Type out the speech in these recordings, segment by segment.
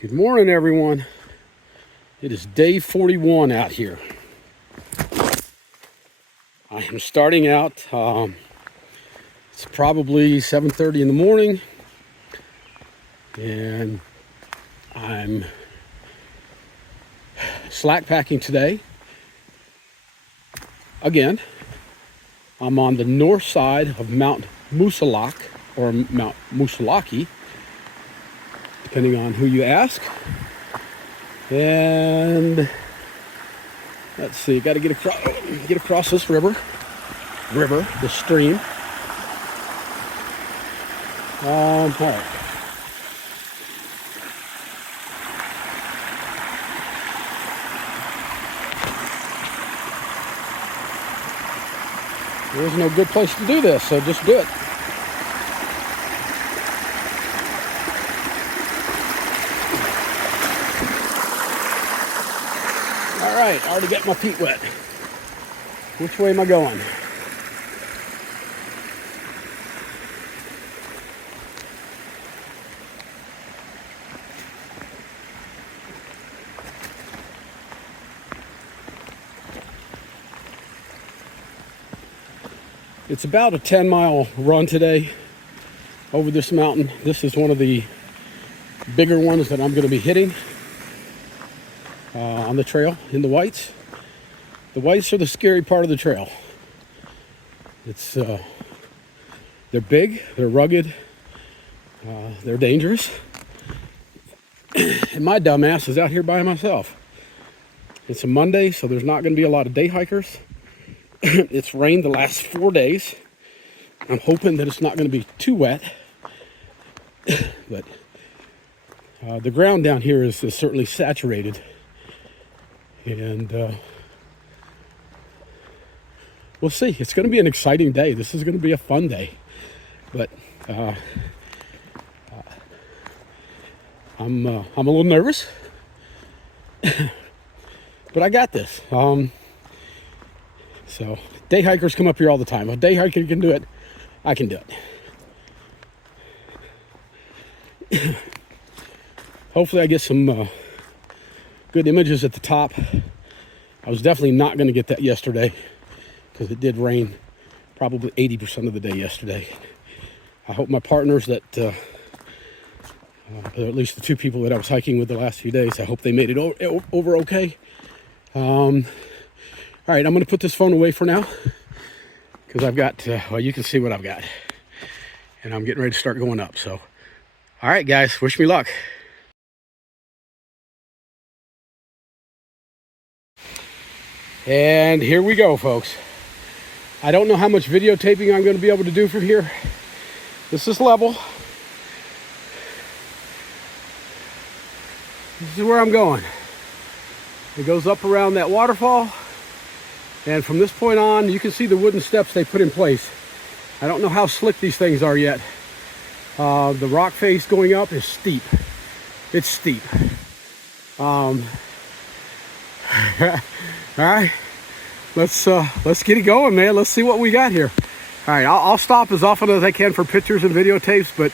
Good morning, everyone. It is day 41 out here. I am starting out. It's probably 7:30 in the morning, and I'm slack packing today. Again, I'm on the north side of Mount Moosilauke, or Mount Moosilauke, depending on who you ask. And let's see, got to get across this this stream. All right. There's no good place to do this, so just do it. All right, I already got my feet wet. Which way am I going? It's about a 10-mile run today over this mountain. This is one of the bigger ones that I'm going to be hitting on the trail in the whites. The whites are the scary part of the trail. It's they're big, they're rugged, they're dangerous, and my dumbass is out here by myself. It's a Monday, so there's not going to be a lot of day hikers. It's rained the last 4 days. I'm hoping that it's not going to be too wet, but the ground down here is certainly saturated, and we'll see. It's going to be an exciting day. This is going to be a fun day, but I'm a little nervous, but I got this. So day hikers come up here all the time. If a day hiker can do it, I can do it. Hopefully I get some good images at the top. I was definitely not going to get that yesterday because it did rain probably 80% of the day yesterday. I hope my partners that, or at least the two people that I was hiking with the last few days, I hope they made it over okay. All right, I'm going to put this phone away for now because I've got, well, you can see what I've got. And I'm getting ready to start going up. So, all right, guys, wish me luck. And here we go, folks. I don't know how much videotaping I'm going to be able to do from here. This is level. This is where I'm going. It goes up around that waterfall. And from this point on, you can see the wooden steps they put in place. I don't know how slick these things are yet. The rock face going up is steep. It's steep. All right, let's get it going, man. Let's see what we got here. All right, I'll stop as often as I can for pictures and videotapes, but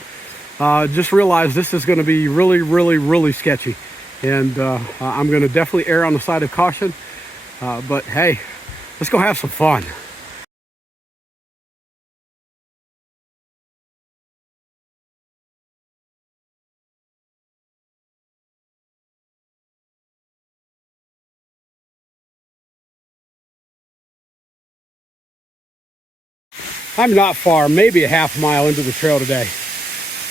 just realize this is going to be really, really, really sketchy. And I'm going to definitely err on the side of caution. But hey, let's go have some fun. I'm not far, maybe a half mile into the trail today.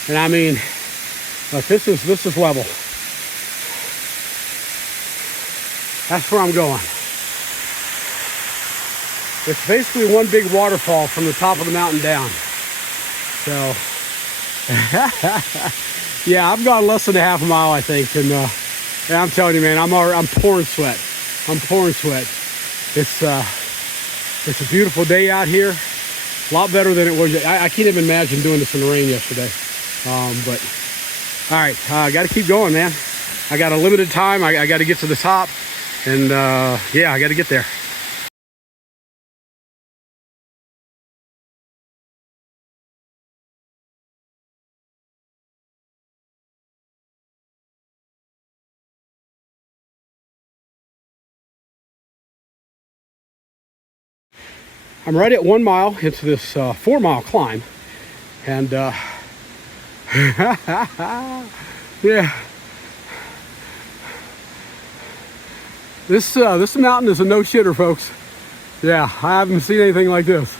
And I mean, look, this is level. That's where I'm going. It's basically one big waterfall from the top of the mountain down. So, yeah, I've gone less than a half a mile, I think. And I'm telling you, man, I'm pouring sweat. I'm pouring sweat. It's a beautiful day out here. A lot better than it was. I can't even imagine doing this in the rain yesterday. But all right, I got to keep going, man. I got a limited time. I got to get to the top, and yeah, I got to get there. I'm right at 1 mile into this 4-mile climb, and yeah, this mountain is a no-shitter, folks. Yeah, I haven't seen anything like this.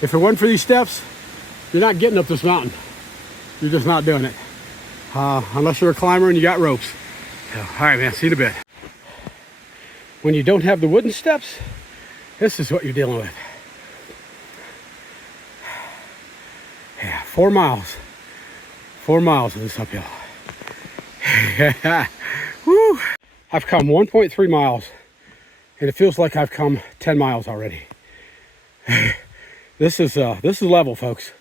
If it wasn't for these steps, you're not getting up this mountain. You're just not doing it. Unless you're a climber and you got ropes. So, all right, man, see you in a bit. When you don't have the wooden steps, this is what you're dealing with. Yeah, 4 miles. 4 miles of this uphill. Woo! I've come 1.3 miles, and it feels like I've come 10 miles already. This is level, folks.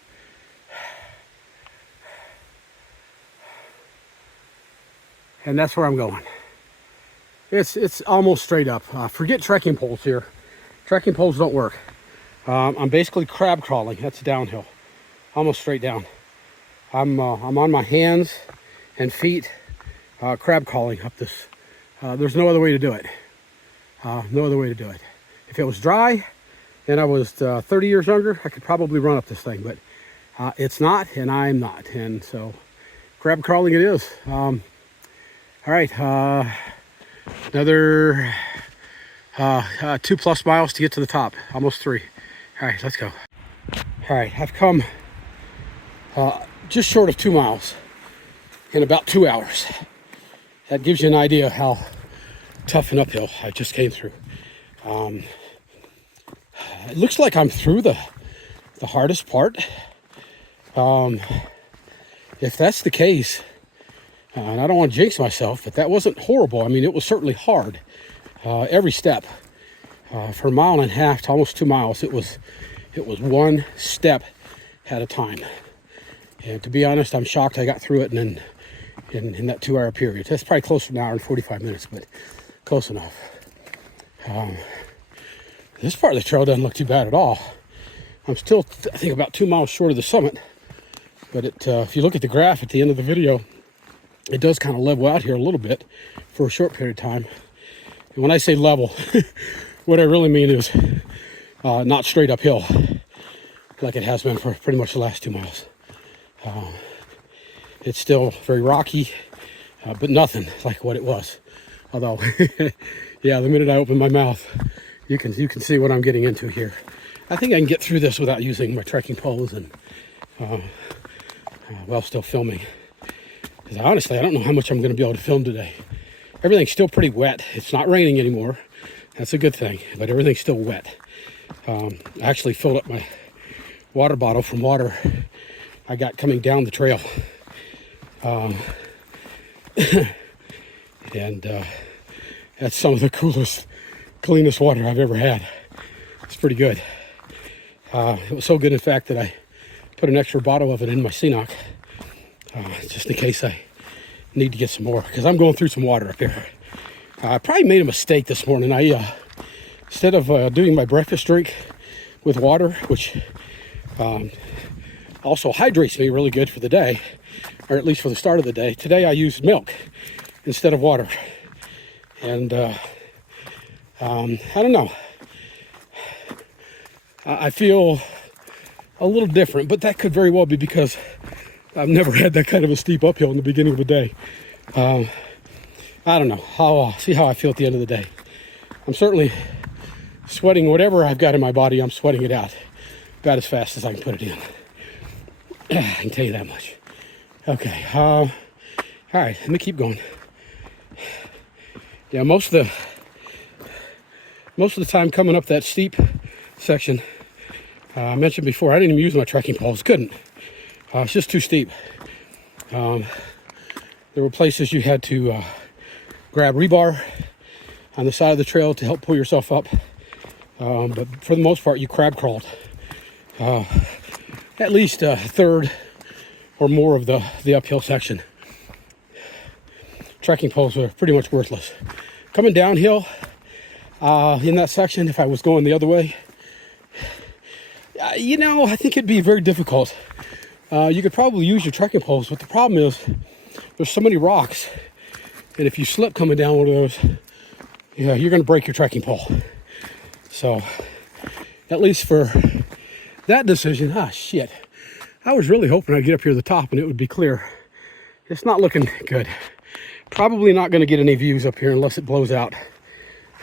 And that's where I'm going. It's almost straight up. Forget trekking poles here. Trekking poles don't work. I'm basically crab crawling. That's downhill, almost straight down. I'm on my hands and feet, crab crawling up this. There's no other way to do it. No other way to do it. If it was dry and I was 30 years younger, I could probably run up this thing, but it's not, and I'm not. And so crab crawling it is. All right, another 2+ miles to get to the top, almost 3. All right, let's go. All right, I've come just short of 2 miles in about 2 hours. That gives you an idea of how tough an uphill I just came through. It looks like I'm through the hardest part. If that's the case, and I don't want to jinx myself, but that wasn't horrible. I mean, it was certainly hard. Every step, for 1.5 miles to almost 2 miles, it was one step at a time. And to be honest, I'm shocked I got through it in that 2-hour period. That's probably close to an hour and 45 minutes, but close enough. This part of the trail doesn't look too bad at all. I'm still, I think, about 2 miles short of the summit. But if you look at the graph at the end of the video, it does kind of level out here a little bit for a short period of time. And when I say level, what I really mean is not straight uphill like it has been for pretty much the last 2 miles. It's still very rocky, but nothing like what it was. Although, yeah, the minute I open my mouth, you can see what I'm getting into here. I think I can get through this without using my trekking poles and while still filming. Because honestly, I don't know how much I'm going to be able to film today. Everything's still pretty wet. It's not raining anymore. That's a good thing, but everything's still wet. I actually filled up my water bottle from water I got coming down the trail. And that's some of the coolest, cleanest water I've ever had. It's pretty good. It was so good, in fact, that I put an extra bottle of it in my Moosilauke, just in case I need to get some more, because I'm going through some water up here. I probably made a mistake this morning. I instead of doing my breakfast drink with water, which also hydrates me really good for the day, or at least for the start of the day, today I used milk instead of water. And I don't know. I feel a little different, but that could very well be because I've never had that kind of a steep uphill in the beginning of the day. I don't know. I'll see how I feel at the end of the day. I'm certainly sweating whatever I've got in my body. I'm sweating it out about as fast as I can put it in. I can tell you that much. Okay. All right. Let me keep going. Yeah, most of the time coming up that steep section, I mentioned before, I didn't even use my trekking poles. Couldn't. It's just too steep. There were places you had to grab rebar on the side of the trail to help pull yourself up. But for the most part, you crab crawled. At least a third or more of the uphill section. Trekking poles were pretty much worthless. Coming downhill in that section, if I was going the other way, I think it'd be very difficult. You could probably use your trekking poles, but the problem is there's so many rocks, and if you slip coming down one of those, you're going to break your trekking pole. So at least for that decision, shit. I was really hoping I'd get up here to the top and it would be clear. It's not looking good. Probably not going to get any views up here unless it blows out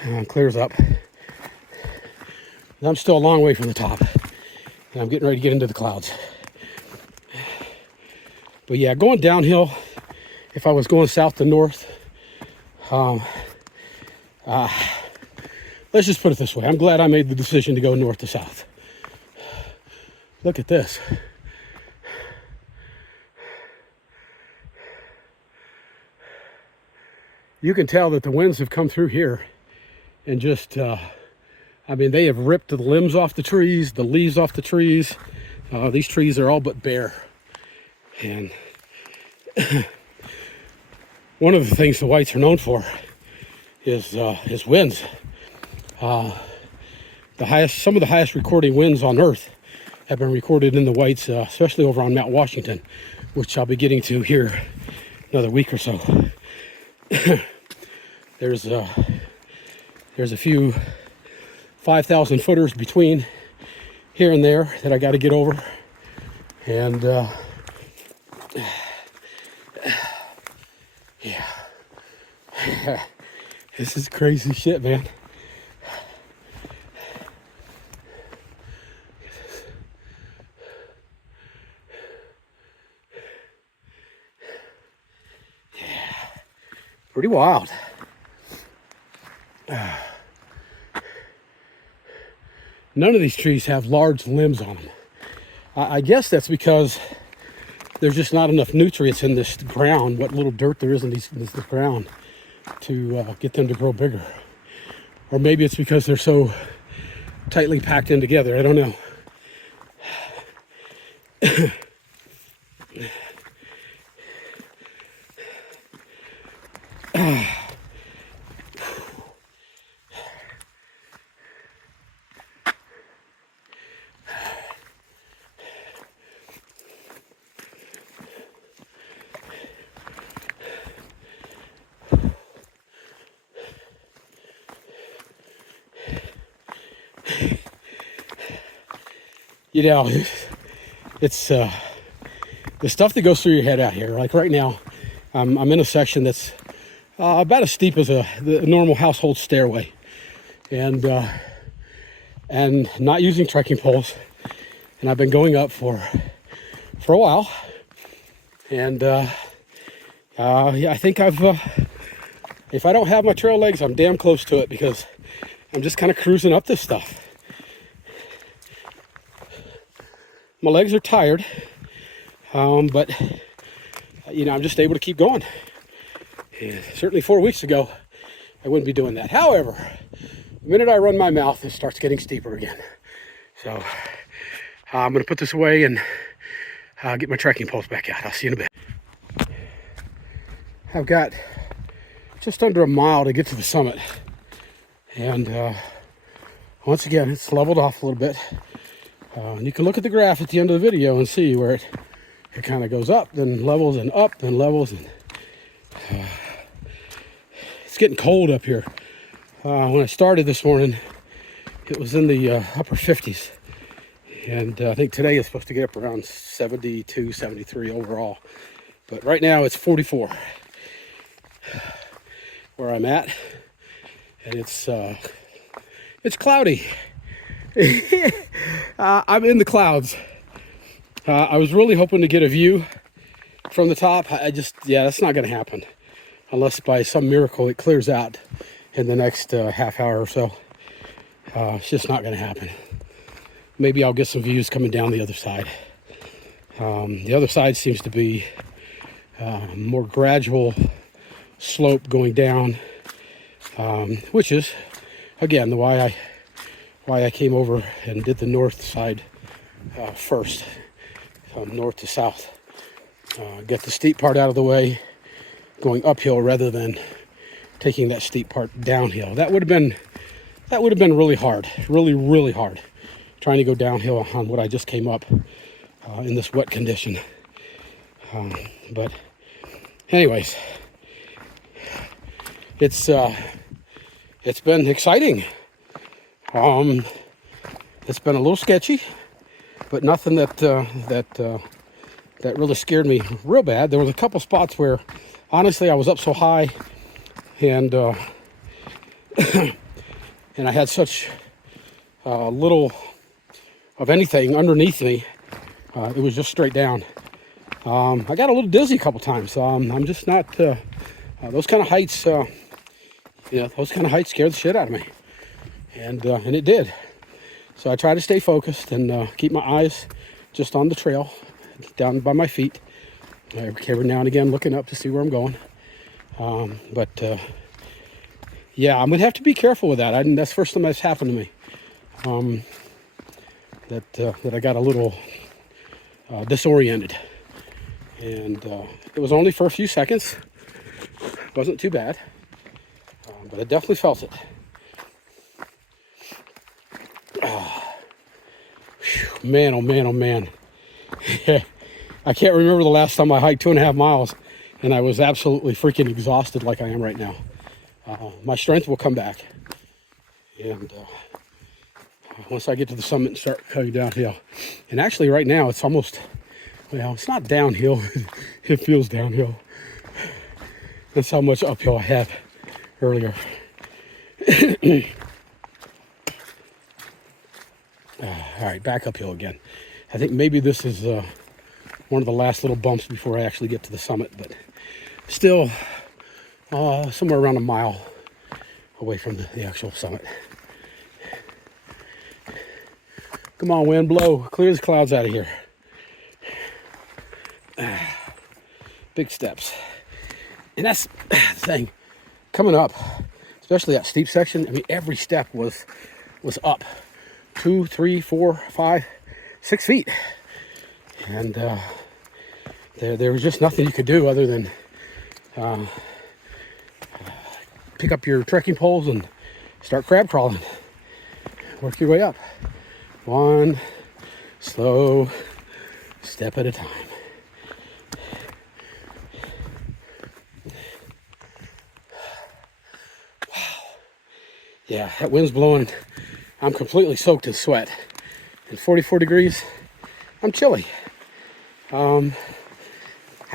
and clears up. I'm still a long way from the top, and I'm getting ready to get into the clouds. But yeah, going downhill, if I was going south to north, let's just put it this way. I'm glad I made the decision to go north to south. Look at this. You can tell that the winds have come through here and just, they have ripped the limbs off the trees, the leaves off the trees. These trees are all but bare. And one of the things the whites are known for is winds. Some of the highest recording winds on Earth have been recorded in the whites, especially over on Mount Washington, which I'll be getting to here another week or so. There's a few 5,000 footers between here and there that I got to get over, and yeah, this is crazy shit, man. Pretty wild. None of these trees have large limbs on them. I guess that's because there's just not enough nutrients in this ground, what little dirt there is in this ground, to get them to grow bigger. Or maybe it's because they're so tightly packed in together. I don't know. You know, it's the stuff that goes through your head out here. Like right now, I'm in a section that's about as steep as the normal household stairway, and not using trekking poles. And I've been going up for a while, and yeah, I think if I don't have my trail legs, I'm damn close to it, because I'm just kind of cruising up this stuff. My legs are tired, but I'm just able to keep going. And certainly 4 weeks ago, I wouldn't be doing that. However, the minute I run my mouth, it starts getting steeper again. So I'm going to put this away and get my trekking poles back out. I'll see you in a bit. I've got just under a mile to get to the summit. And once again, it's leveled off a little bit. And you can look at the graph at the end of the video and see where it kind of goes up, then levels, and up, and levels. And it's getting cold up here. When I started this morning, it was in the upper 50s. And I think today is supposed to get up around 72, 73 overall. But right now it's 44 where I'm at. And it's cloudy. I'm in the clouds. I was really hoping to get a view from the top. That's not going to happen unless by some miracle it clears out in the next half hour or so. It's just not going to happen. Maybe I'll get some views coming down the other side. The other side seems to be more gradual slope going down, which is, again, why I came over and did the north side first, north to south. Get the steep part out of the way, going uphill rather than taking that steep part downhill. That would have been really hard, really hard, trying to go downhill on what I just came up in this wet condition. But anyways, it's been exciting. It's been a little sketchy, but nothing that really scared me real bad. There was a couple spots where, honestly, I was up so high, and and I had such little of anything underneath me. It was just straight down. I got a little dizzy a couple times. I'm just not those kind of heights. Those kind of heights scared the shit out of me, and it did. So I try to stay focused and keep my eyes just on the trail, down by my feet. Every now and again looking up to see where I'm going. Yeah, I'm gonna have to be careful with that. That's the first time that's happened to me. That I got a little disoriented, and it was only for a few seconds. It wasn't too bad, but I definitely felt it. Man, oh man, oh man. I can't remember the last time I hiked 2.5 miles and I was absolutely freaking exhausted like I am right now. My strength will come back. And once I get to the summit and start cutting downhill. And actually right now it's almost, well, it's not downhill. It feels downhill. That's how much uphill I had earlier. All right, back uphill again. I think maybe this is one of the last little bumps before I actually get to the summit, but still somewhere around a mile away from the actual summit. Come on, wind, blow. Clear the clouds out of here. Big steps. And that's the thing. Coming up, especially that steep section, I mean, every step was up 2, 3, 4, 5, 6 feet. And there was just nothing you could do other than pick up your trekking poles and start crab crawling. Work your way up. One slow step at a time. Wow. Yeah, that wind's blowing. I'm completely soaked in sweat. And 44 degrees, I'm chilly. I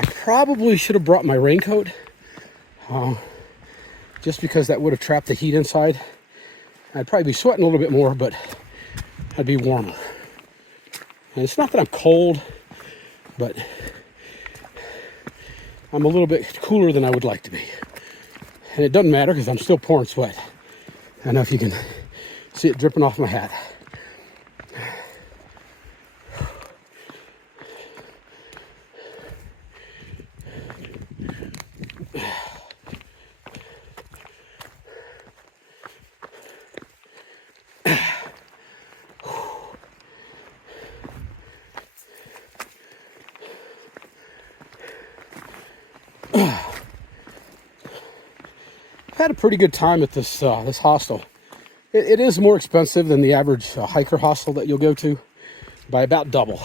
probably should have brought my raincoat, just because that would have trapped the heat inside. I'd probably be sweating a little bit more, but I'd be warmer. And it's not that I'm cold, but I'm a little bit cooler than I would like to be. And it doesn't matter because I'm still pouring sweat. I don't know if you can see it dripping off my hat. Had a pretty good time at this this hostel. It is more expensive than the average hiker hostel that you'll go to by about double.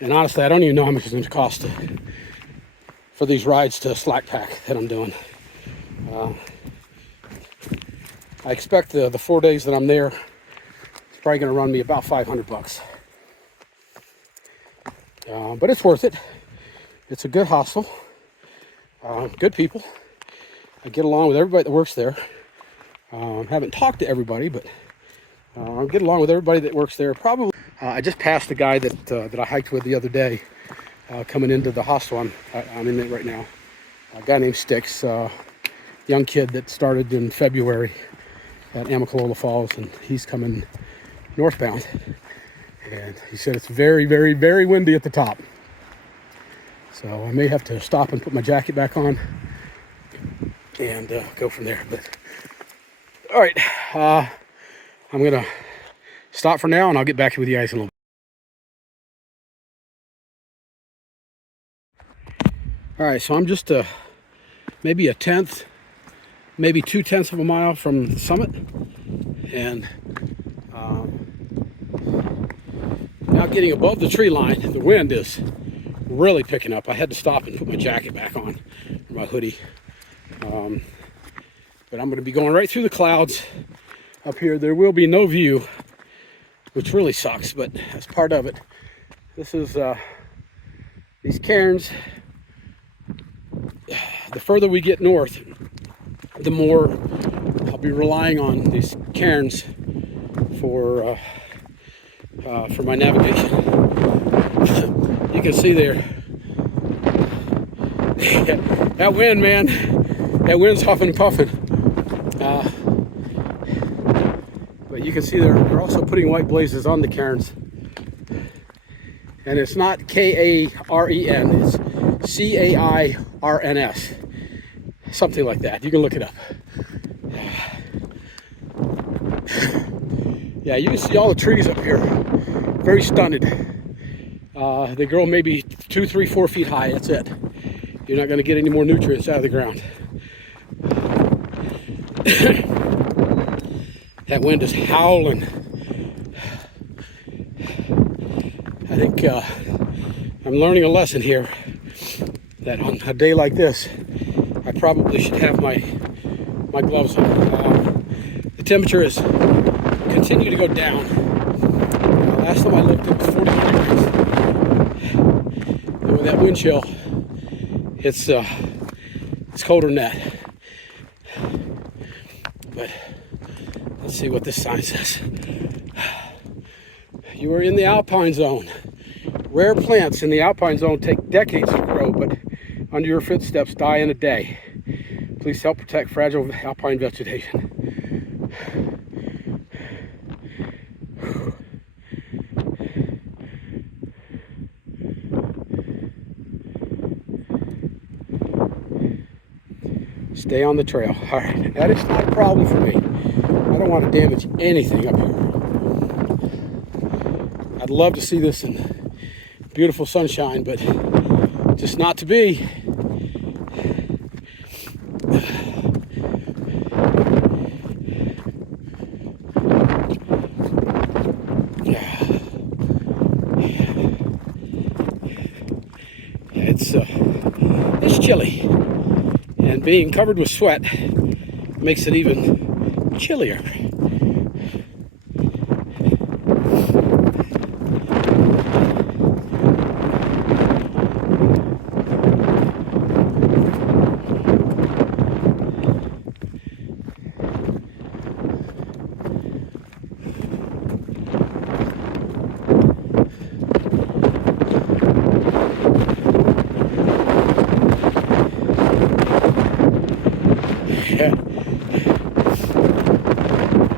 And honestly, I don't even know how much it's going to cost for these rides to Slack Pack that I'm doing. I expect the 4 days that I'm there, it's probably going to run me about $500. But it's worth it. It's a good hostel. Good people. I get along with everybody that works there. Haven't talked to everybody, but I get along with everybody that works there. Probably. I just passed the guy that I hiked with the other day, coming into the hostel I'm in it right now. A guy named Sticks, young kid that started in February at Amicalola Falls, and he's coming northbound. And he said it's very, very, very windy at the top. So I may have to stop and put my jacket back on and go from there. But all right, I'm gonna stop for now, and I'll get back with you guys in a little bit. All right, so I'm just maybe a tenth, maybe 2/10 of a mile from the summit, and now getting above the tree line. The wind is really picking up. I had to stop and put my jacket back on, or my hoodie. But I'm going to be going right through the clouds. up here. There will be no view, which really sucks, but that's part of it. This is these cairns. The further we get north, the more I'll be relying on these cairns for my navigation. You can see there, that wind, man, that wind's huffing and puffing. But you can see they're also putting white blazes on the cairns. And it's not K-A-R-E-N, it's C-A-I-R-N-S. Something like that. You can look it up. Yeah, you can see all the trees up here. Very stunted. They grow maybe 2, 3, 4 feet high. That's it. You're not going to get any more nutrients out of the ground. That wind is howling. I think I'm learning a lesson here, that on a day like this, I probably should have my gloves on. The temperature has continued to go down. Last time I looked, it was 41 degrees. And with that wind chill, it's colder than that. But let's see what this sign says. You are in the alpine zone. Rare plants in the alpine zone take decades to grow, but under your footsteps die in a day. Please help protect fragile alpine vegetation. Stay on the trail. All right, that is not a problem for me. I don't want to damage anything up here. I'd love to see this in beautiful sunshine, but just not to be. It's chilly, and being covered with sweat makes it even chillier.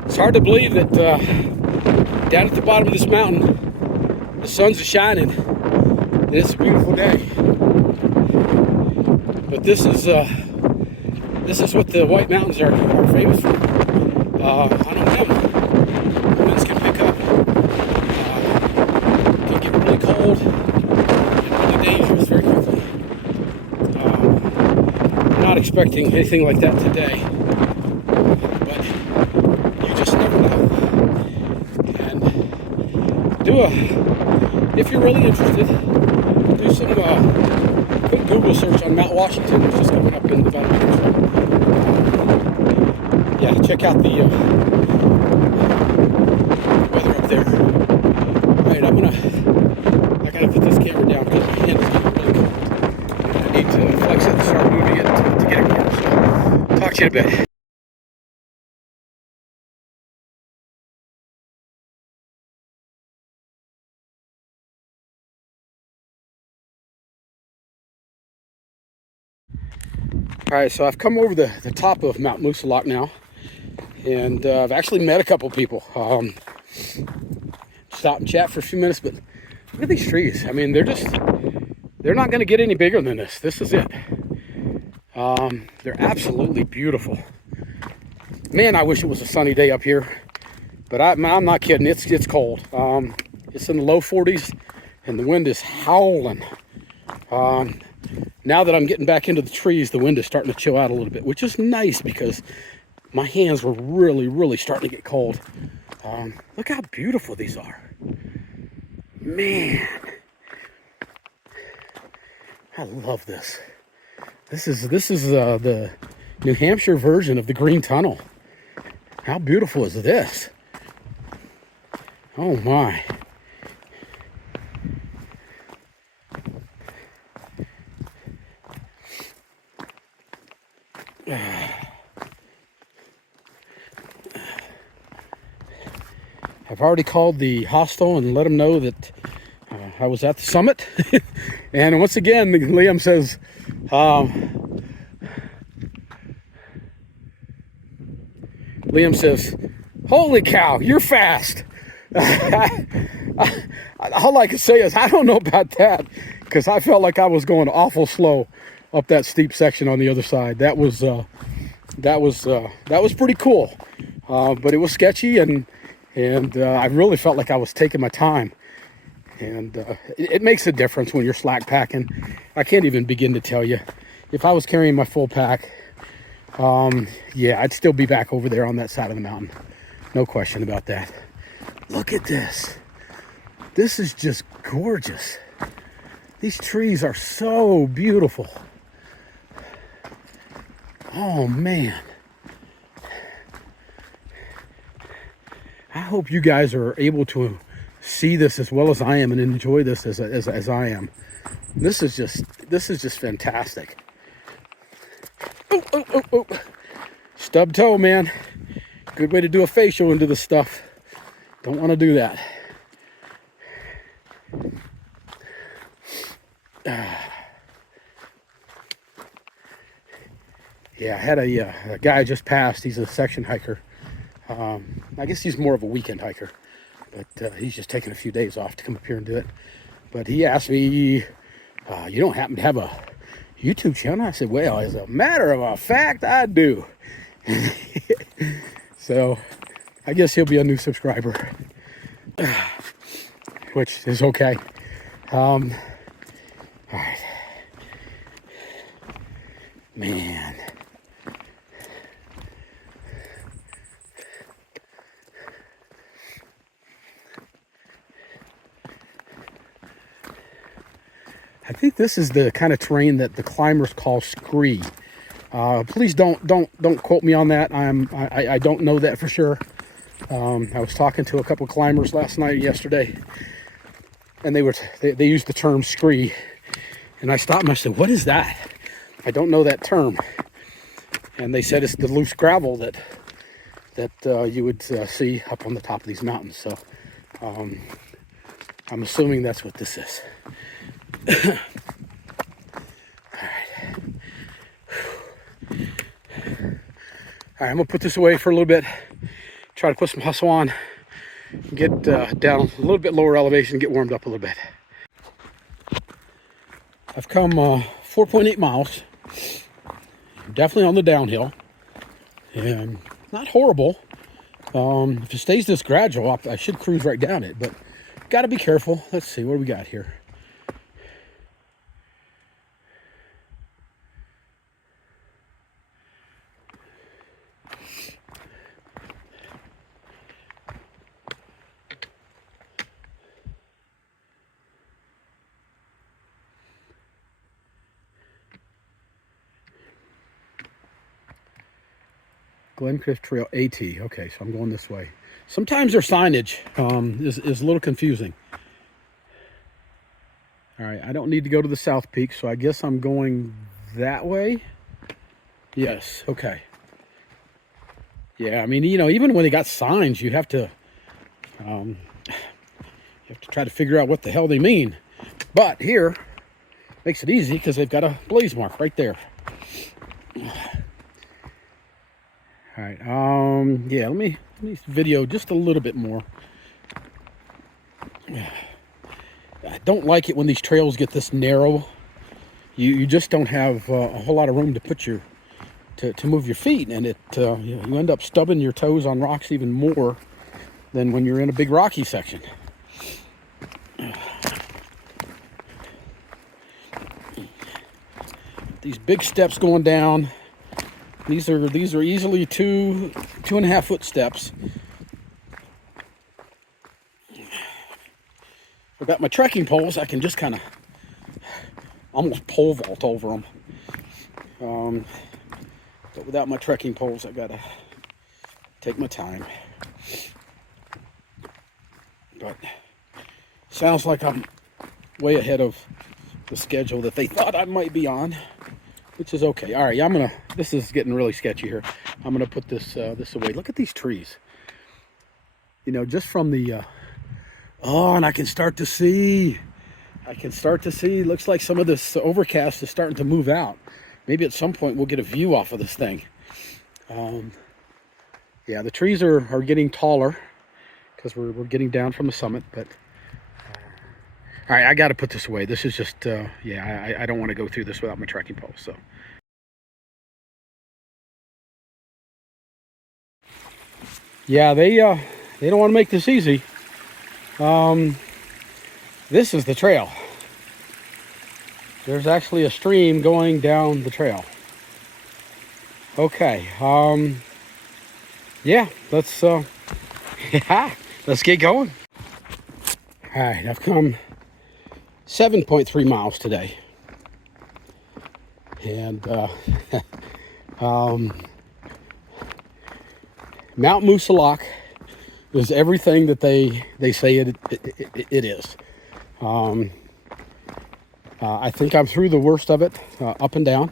It's hard to believe that down at the bottom of this mountain, the sun's shining, and it's a beautiful day. But this is what the White Mountains are famous for. On a whim, the winds can pick up, can get really cold, and really dangerous very quickly. I'm not expecting anything like that today. If you're really interested, do some quick Google search on Mount Washington, which is coming up in about a week or so. Yeah, check out the weather up there. All right, I gotta put this camera down because my hand is getting really cold. I need to flex it and start moving it to get it warm. So, talk to you in a bit. All right, so I've come over the top of Mount Moosilauke now, and I've actually met a couple people. Stop and chat for a few minutes, but look at these trees. I mean, they're not going to get any bigger than this. This is it. They're absolutely beautiful. Man, I wish it was a sunny day up here, but I'm not kidding. It's cold. It's in the low 40s, and the wind is howling. Now that I'm getting back into the trees, the wind is starting to chill out a little bit, which is nice because my hands were really starting to get cold. Look how beautiful these are. Man, I love this. This is the New Hampshire version of the Green Tunnel. How beautiful is this? Oh my. I've already called the hostel and let them know that I was at the summit. And once again, Liam says, holy cow, you're fast. All I can say is I don't know about that, because I felt like I was going awful slow up that steep section on the other side. That was pretty cool, but it was sketchy, and I really felt like I was taking my time. And it makes a difference when you're slack packing. I can't even begin to tell you. If I was carrying my full pack, yeah, I'd still be back over there on that side of the mountain. No question about that. Look at this. This is just gorgeous. These trees are so beautiful. Oh man. I hope you guys are able to see this as well as I am and enjoy this as I am. This is just fantastic. Oh. Stub toe, man. Good way to do a facial into this stuff. Don't want to do that. Yeah, I had a guy just passed. He's a section hiker. I guess he's more of a weekend hiker, but he's just taking a few days off to come up here and do it. But he asked me, you don't happen to have a YouTube channel? I said, well, as a matter of fact, I do. So I guess he'll be a new subscriber, which is okay. All right, man. I think this is the kind of terrain that the climbers call scree. Please don't quote me on that. I don't know that for sure. I was talking to a couple climbers last night, yesterday, and they used the term scree, and I stopped and I said, "What is that? I don't know that term." And they said it's the loose gravel that you would see up on the top of these mountains. So I'm assuming that's what this is. All right, I'm gonna put this away for a little bit, try to put some hustle on, get down a little bit lower elevation, get warmed up a little bit. I've come 4.8 miles, definitely on the downhill, and not horrible. If it stays this gradual, I should cruise right down it, but gotta be careful. Let's see, what do we got here? Glencliff Trail AT. Okay, so I'm going this way. Sometimes their signage is a little confusing. All right, I don't need to go to the South Peak, so I guess I'm going that way. Yes, okay. Yeah, I mean, you know, even when they got signs, you have to try to figure out what the hell they mean. But here makes it easy because they've got a blaze mark right there. All right, yeah, let me video just a little bit more. I don't like it when these trails get this narrow. You just don't have a whole lot of room to put to move your feet, and you end up stubbing your toes on rocks even more than when you're in a big rocky section. These big steps going down. These are easily 2.5 foot steps. Without my trekking poles, I can just kind of almost pole vault over them. But without my trekking poles, I gotta take my time. But sounds like I'm way ahead of the schedule that they thought I might be on, which is okay. All right, this is getting really sketchy here. I'm gonna put this away. Look at these trees. You know, just from the, and I can start to see, looks like some of this overcast is starting to move out. Maybe at some point we'll get a view off of this thing. Yeah, the trees are getting taller because we're getting down from the summit, but all right, I got to put this away. This is just, yeah, I don't want to go through this without my trekking pole, so. Yeah, they don't want to make this easy. This is the trail. There's actually a stream going down the trail. Okay, yeah, let's get going. All right, I've come 7.3 miles today, and Mount Moosilauke is everything that they say it is. I think I'm through the worst of it, up and down.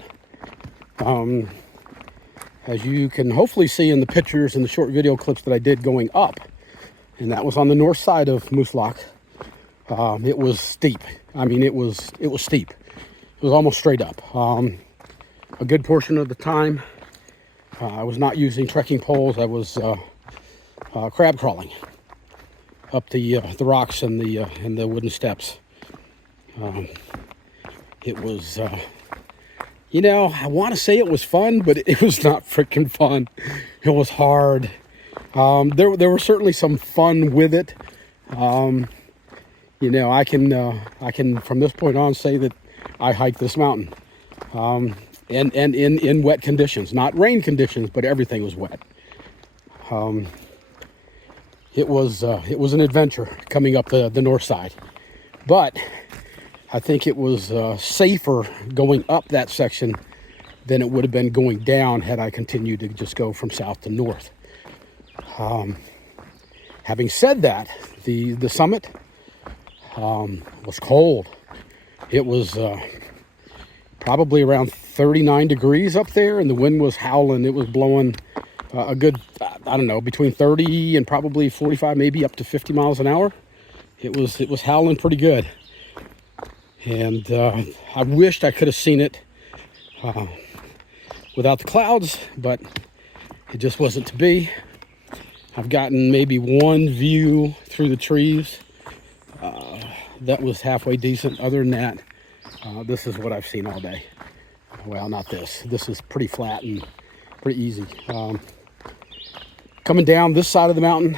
As you can hopefully see in the pictures and the short video clips that I did going up, and that was on the north side of Moosilauke. It was steep. I mean, it was steep. It was almost straight up. A good portion of the time, I was not using trekking poles. I was crab crawling up the rocks and the wooden steps. It was, you know, I want to say it was fun, but it was not freaking fun. It was hard. There were certainly some fun with it. You know, I can from this point on say that I hiked this mountain, and in wet conditions, not rain conditions, but everything was wet. It was an adventure coming up the north side, but I think it was safer going up that section than it would have been going down had I continued to just go from south to north. Having said that, the summit was cold. It was probably around 39 degrees up there, and the wind was howling. It was blowing a good, I don't know, between 30 and probably 45, maybe up to 50 miles an hour. It was howling pretty good. And I wished I could have seen it without the clouds, but it just wasn't to be. I've gotten maybe one view through the trees that was halfway decent. Other than that, this is what I've seen all day. Well, not this. This is pretty flat and pretty easy. Coming down this side of the mountain,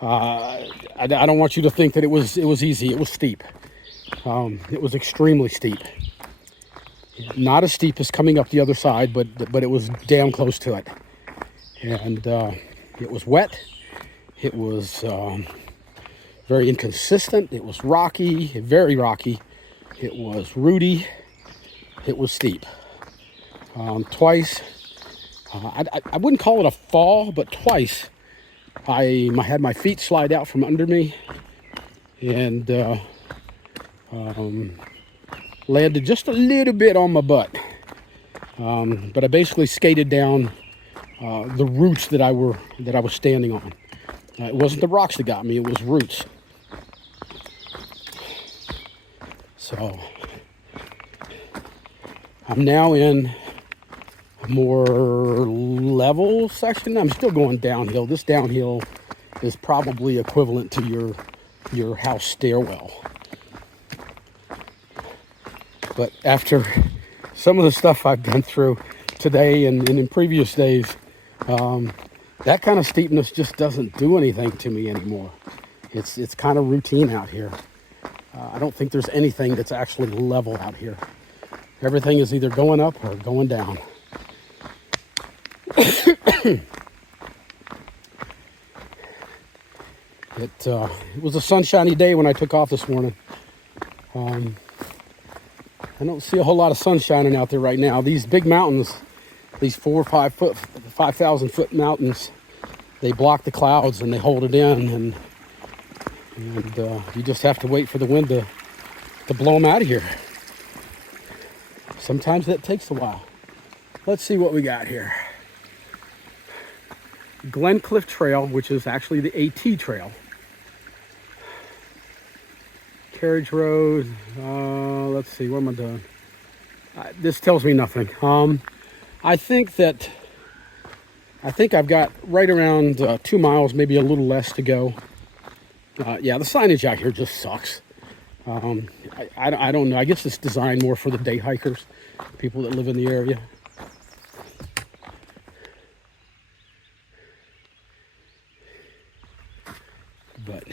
I don't want you to think that it was easy. It was steep. It was extremely steep. Not as steep as coming up the other side, but it was damn close to it. And it was wet. It was very inconsistent. It was rocky, very rocky. It was rooty. It was steep. Twice, I wouldn't call it a fall, but twice I had my feet slide out from under me and landed just a little bit on my butt. But I basically skated down the roots that I was standing on. It wasn't the rocks that got me, it was roots. So I'm now in a more level section. I'm still going downhill. This downhill is probably equivalent to your house stairwell. But after some of the stuff I've been through today and in previous days, that kind of steepness just doesn't do anything to me anymore. It's kind of routine out here. I don't think there's anything that's actually level out here. Everything is either going up or going down. It was a sunshiny day when I took off this morning. I don't see a whole lot of sun shining out there right now. These big mountains, these 4 or 5 foot, 5,000 foot mountains, they block the clouds and they hold it in, and you just have to wait for the wind to blow them out of here. Sometimes that takes a while. Let's see what we got here. Glen Cliff Trail, which is actually the AT Trail. Carriage Road. Let's see, what am I doing? This tells me nothing. I think I've got right around 2 miles, maybe a little less to go. Yeah, the signage out here just sucks. I don't know. I guess it's designed more for the day hikers, people that live in the area. But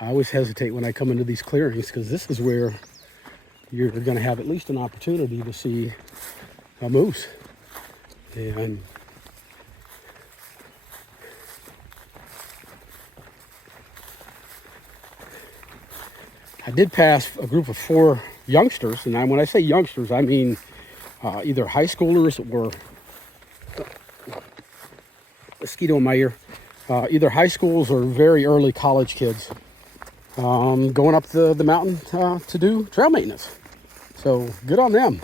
I always hesitate when I come into these clearings, because this is where you're going to have at least an opportunity to see a moose. And I did pass a group of 4 youngsters, and when I say youngsters, I mean either high schoolers or mosquito in my ear, either high schools or very early college kids going up the mountain to do trail maintenance. So good on them.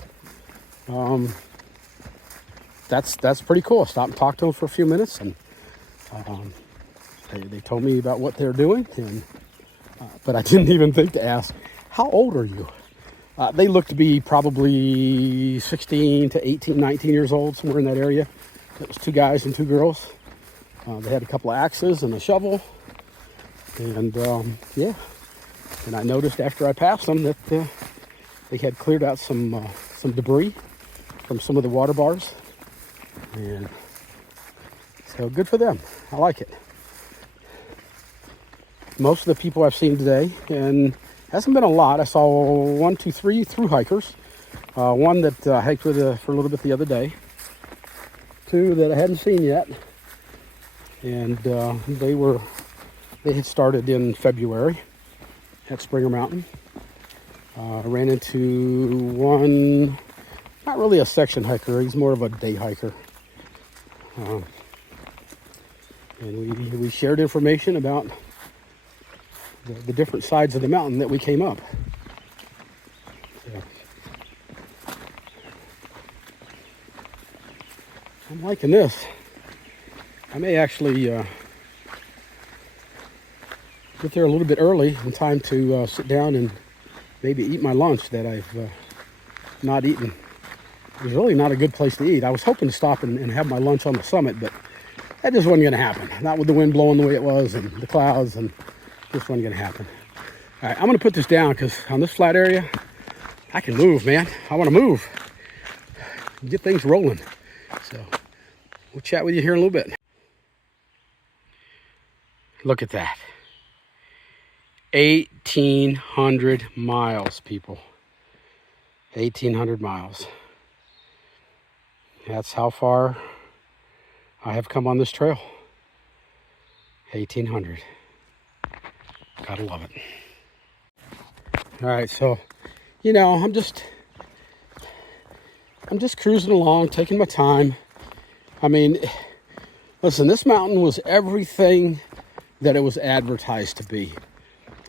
That's pretty cool. I stopped and talked to them for a few minutes, and they told me about what they're doing, and but I didn't even think to ask, how old are you? They look to be probably 16 to 18, 19 years old, somewhere in that area. It was 2 guys and 2 girls. They had a couple of axes and a shovel, and yeah. And I noticed after I passed them that they had cleared out some debris from some of the water bars, and so good for them. I like it. Most of the people I've seen today, and hasn't been a lot. I saw 1, 2, 3 through hikers. One that I hiked with for a little bit the other day. 2 that I hadn't seen yet, and they had started in February at Springer Mountain. I ran into one, not really a section hiker. He's more of a day hiker. And we shared information about the different sides of the mountain that we came up. So, I'm liking this. I may actually get there a little bit early in time to sit down and maybe eat my lunch that I've not eaten. It's really not a good place to eat. I was hoping to stop and have my lunch on the summit, but that just wasn't going to happen. Not with the wind blowing the way it was and the clouds, and just wasn't going to happen. All right, I'm going to put this down because on this flat area, I can move, man. I want to move. Get things rolling. So we'll chat with you here in a little bit. Look at that. 1,800 miles, people. 1,800 miles. That's how far I have come on this trail. 1,800. Gotta love it. All right, so, you know, I'm just cruising along, taking my time. I mean, listen, this mountain was everything that it was advertised to be.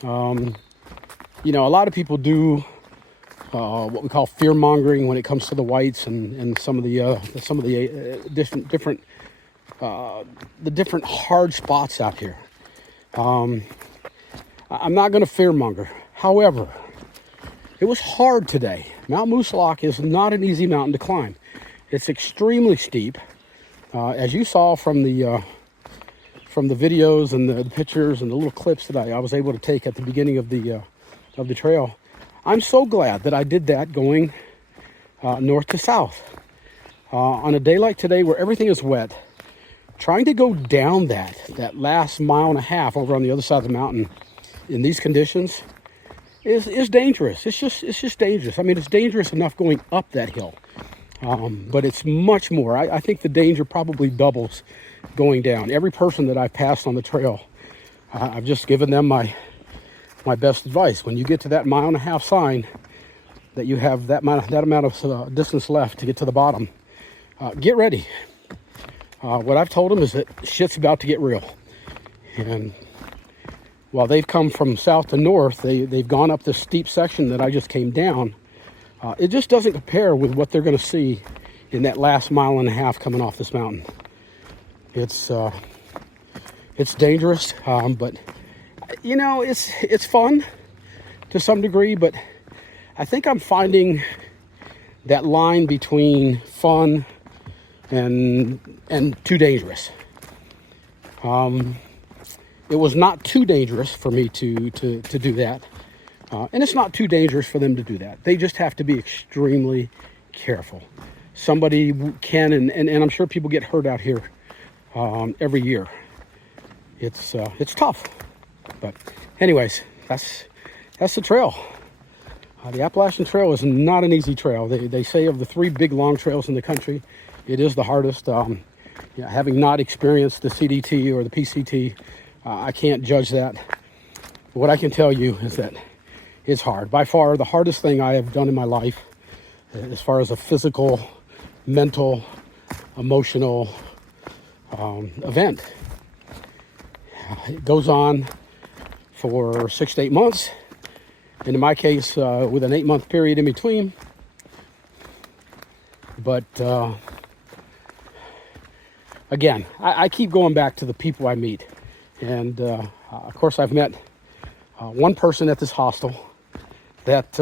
You know, a lot of people do what we call fear mongering when it comes to the whites and some of the different hard spots out here. I'm not going to fear monger. However, it was hard today. Mount Moosilauke is not an easy mountain to climb. It's extremely steep, as you saw from the videos and the pictures and the little clips that I was able to take at the beginning of the trail. I'm so glad that I did that going north to south. On a day like today where everything is wet, trying to go down that last mile and a half over on the other side of the mountain in these conditions is dangerous. It's just dangerous. I mean, it's dangerous enough going up that hill, but it's much more. I think the danger probably doubles going down. Every person that I've passed on the trail, I've just given them my best advice. When you get to that mile and a half sign that you have that amount of distance left to get to the bottom, get ready. What I've told them is that shit's about to get real. And while they've come from south to north, they've gone up this steep section that I just came down. It just doesn't compare with what they're going to see in that last mile and a half coming off this mountain. It's dangerous, but you know, it's fun to some degree. But I think I'm finding that line between fun and too dangerous. It was not too dangerous for me to do that, and it's not too dangerous for them to do that. They just have to be extremely careful. Somebody can, and I'm sure people get hurt out here every year. It's tough, but anyways, that's the trail. The Appalachian Trail is not an easy trail. They say of the 3 big long trails in the country, it is the hardest. Having not experienced the CDT or the PCT, I can't judge that. What I can tell you is that it's hard. By far the hardest thing I have done in my life, as far as a physical, mental, emotional event. It goes on for 6 to 8 months. And in my case, with an 8-month period in between. But again, I keep going back to the people I meet. And of course, I've met one person at this hostel that,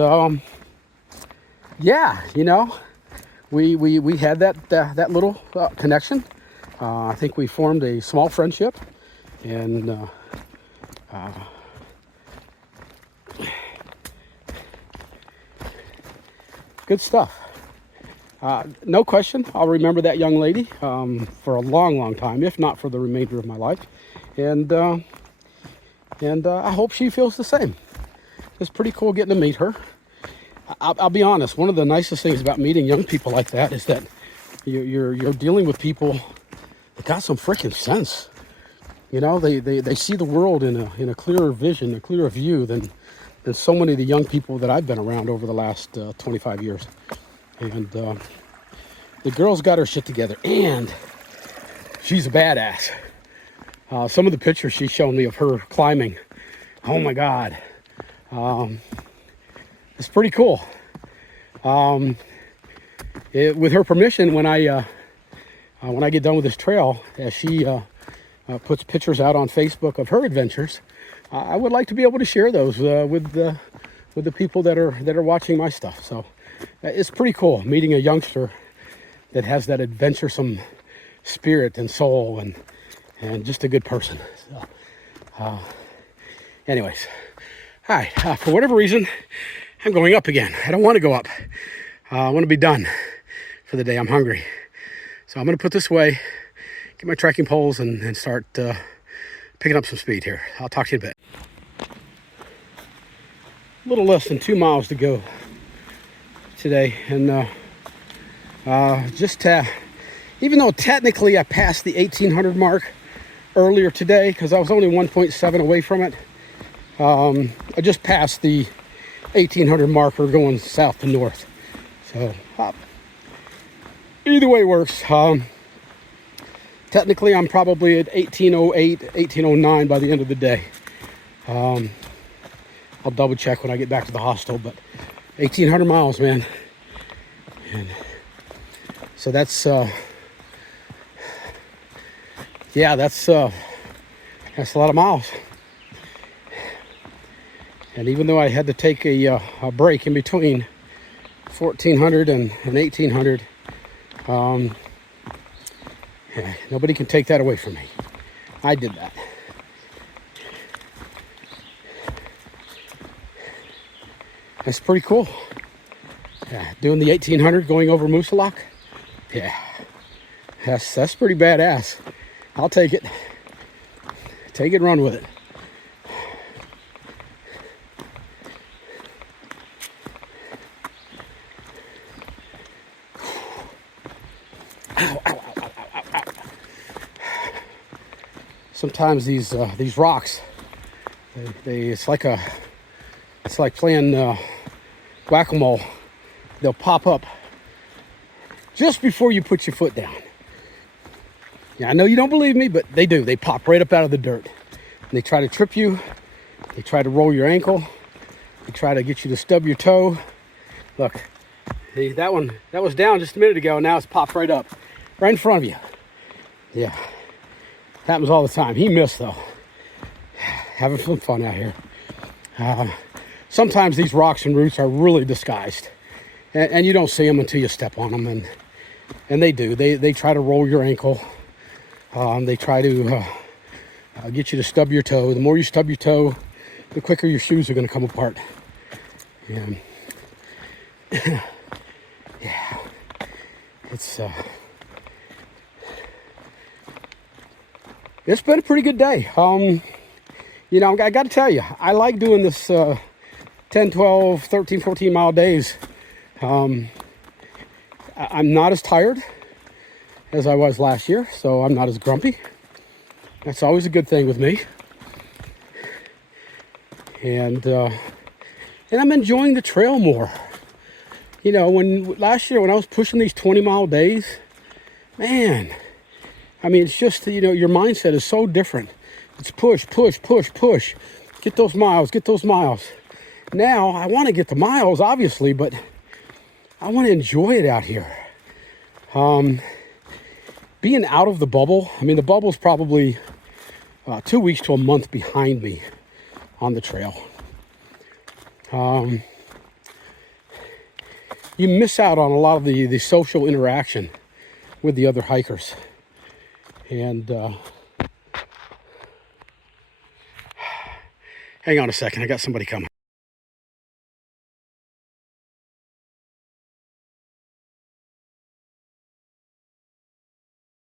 yeah, you know, we had that little connection. I think we formed a small friendship. And good stuff. No question, I'll remember that young lady for a long, long time, if not for the remainder of my life. And I hope she feels the same. It's pretty cool getting to meet her. I'll be honest, one of the nicest things about meeting young people like that is that you're dealing with people that got some freaking sense. You know, they see the world in a clearer vision, a clearer view than so many of the young people that I've been around over the last 25 years. And the girl's got her shit together, and she's a badass. Some of the pictures she's shown me of her climbing, oh my God, it's pretty cool. With her permission, when I get done with this trail, as she puts pictures out on Facebook of her adventures, I would like to be able to share those with the people that are watching my stuff. So it's pretty cool meeting a youngster that has that adventuresome spirit and soul and just a good person. So, anyways, all right. For whatever reason, I'm going up again. I don't want to go up. I want to be done for the day. I'm hungry, so I'm going to put this away, get my trekking poles, and start picking up some speed here. I'll talk to you in a bit. A little less than 2 miles to go today, and even though technically I passed the 1800 mark earlier today because I was only 1.7 away from it, I just passed the 1800 marker going south to north. So either way works. Technically, I'm probably at 1808, 1809 by the end of the day. I'll double check when I get back to the hostel, but 1,800 miles, man. And so that's, yeah, that's a lot of miles. And even though I had to take a break in between 1,400 and 1,800, yeah, nobody can take that away from me. I did that. That's pretty cool. Yeah, doing the 1,800 going over Moosilauke. Yeah, that's pretty badass. I'll take it. Take it and run with it. Ow, ow, ow, ow, ow, ow. Sometimes these rocks, it's like playing whack-a-mole. They'll pop up just before you put your foot down. Yeah, I know you don't believe me, but they do. They pop right up out of the dirt. And they try to trip you. They try to roll your ankle. They try to get you to stub your toe. Look, see, that was down just a minute ago, and now it's popped right up, right in front of you. Yeah, happens all the time. He missed though. Having some fun out here. Sometimes these rocks and roots are really disguised, and you don't see them until you step on them, and they do. They try to roll your ankle. They try to get you to stub your toe. The more you stub your toe, the quicker your shoes are going to come apart. And yeah, it's been a pretty good day. You know, I got to tell you, I like doing this 10, 12, 13, 14 mile days. I'm not as tired as I was last year, so I'm not as grumpy. That's always a good thing with me. And I'm enjoying the trail more. You know, last year when I was pushing these 20-mile days, man, I mean, it's just, you know, your mindset is so different. It's push, push, push, push. Get those miles, get those miles. Now, I want to get the miles, obviously, but I want to enjoy it out here. Being out of the bubble, I mean, the bubble's probably 2 weeks to a month behind me on the trail. You miss out on a lot of the social interaction with the other hikers. And hang on a second, I got somebody coming.